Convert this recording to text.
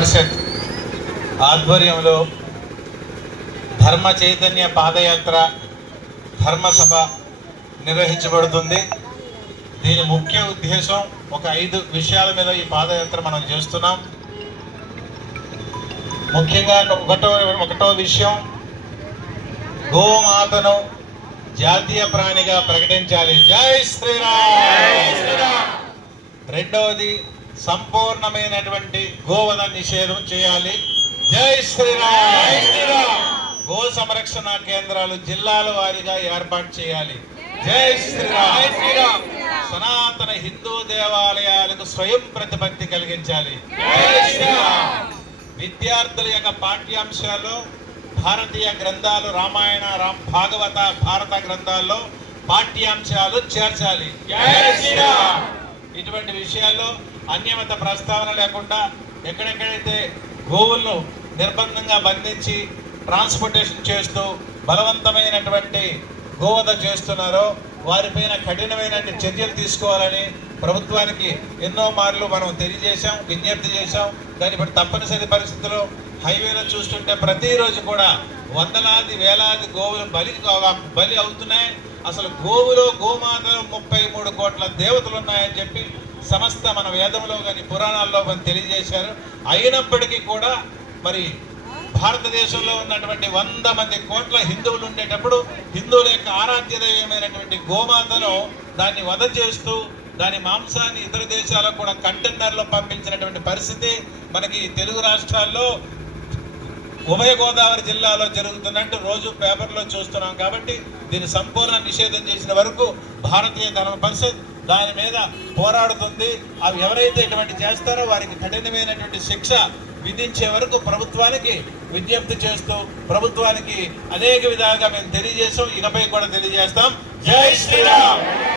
పరిషత్ ఆధ్వర్యంలో ధర్మ చైతన్య పాదయాత్ర ధర్మసభ నిర్వహించబడుతుంది. దీని ముఖ్య ఉద్దేశం ఒక 5 విషయాల మీద ఈ పాదయాత్ర మనం చేస్తున్నాం. ముఖ్యంగా ఒకటో విషయం, గోమాతను జాతీయ ప్రాణిగా ప్రకటించాలి. జై శ్రీరామ్. రెండవది, సంపూర్ణమైనటువంటి గోవధ నిషేధం చేయాలి. జై శ్రీరామ్. గో సంరక్షణ కేంద్రాలు జిల్లాల వారీగా ఏర్పాటు చేయాలి. జై శ్రీరామ్. సనాతన హిందూ దేవాలయాలకు స్వయం ప్రతిపత్తి కలిగించాలి. జై శ్రీరామ్. విద్యార్థుల యొక్క పాఠ్యాంశాల్లో భారతీయ గ్రంథాలు, రామాయణ, భాగవత, భారత గ్రంథాల్లో పాఠ్యాంశాలు చేర్చాలి. జై శ్రీరామ్. ఇటువంటి విషయాల్లో అన్యమత ప్రస్తావన లేకుండా ఎక్కడెక్కడైతే గోవులను నిర్బంధంగా బంధించి ట్రాన్స్పోర్టేషన్ చేస్తూ బలవంతమైనటువంటి గోవధ చేస్తున్నారో వారిపైన కఠినమైన చర్యలు తీసుకోవాలని ప్రభుత్వానికి ఎన్నో మార్లు మనం తెలియజేశాం, విజ్ఞప్తి చేశాం. కానీ ఇప్పుడు తప్పనిసరి పరిస్థితుల్లో హైవేలో చూస్తుంటే ప్రతిరోజు కూడా వందలాది వేలాది గోవులు బలి అవుతున్నాయి. అసలు గోవులో, గోమాతలో 33 కోట్ల దేవతలు ఉన్నాయని చెప్పి సమస్త మన వేదంలో కానీ పురాణాల్లో కానీ తెలియజేశారు. అయినప్పటికీ కూడా మరి భారతదేశంలో ఉన్నటువంటి 100 మంది కోట్ల హిందువులు ఉండేటప్పుడు హిందువుల యొక్క ఆరాధ్య దైవమైనటువంటి గోమాతను దాన్ని వధ చేస్తూ దాని మాంసాన్ని ఇతర దేశాలకు కూడా కంటైనర్లో పంపించినటువంటి పరిస్థితి మనకి తెలుగు రాష్ట్రాల్లో ఉభయ గోదావరి జిల్లాలో జరుగుతున్నట్టు రోజు పేపర్లో చూస్తున్నాం. కాబట్టి దీన్ని సంపూర్ణ నిషేధం చేసిన వరకు భారతీయ ధర్మ పరిషత్ దాని మీద పోరాడుతుంది. అవి ఎవరైతే ఇటువంటి చేస్తారో వారికి కఠినమైనటువంటి శిక్ష విధించే వరకు ప్రభుత్వానికి విజ్ఞప్తి చేస్తూ ప్రభుత్వానికి అనేక విధాలుగా మేము తెలియజేస్తాం, ఇకపై కూడా తెలియజేస్తాం. జై శ్రీరామ్.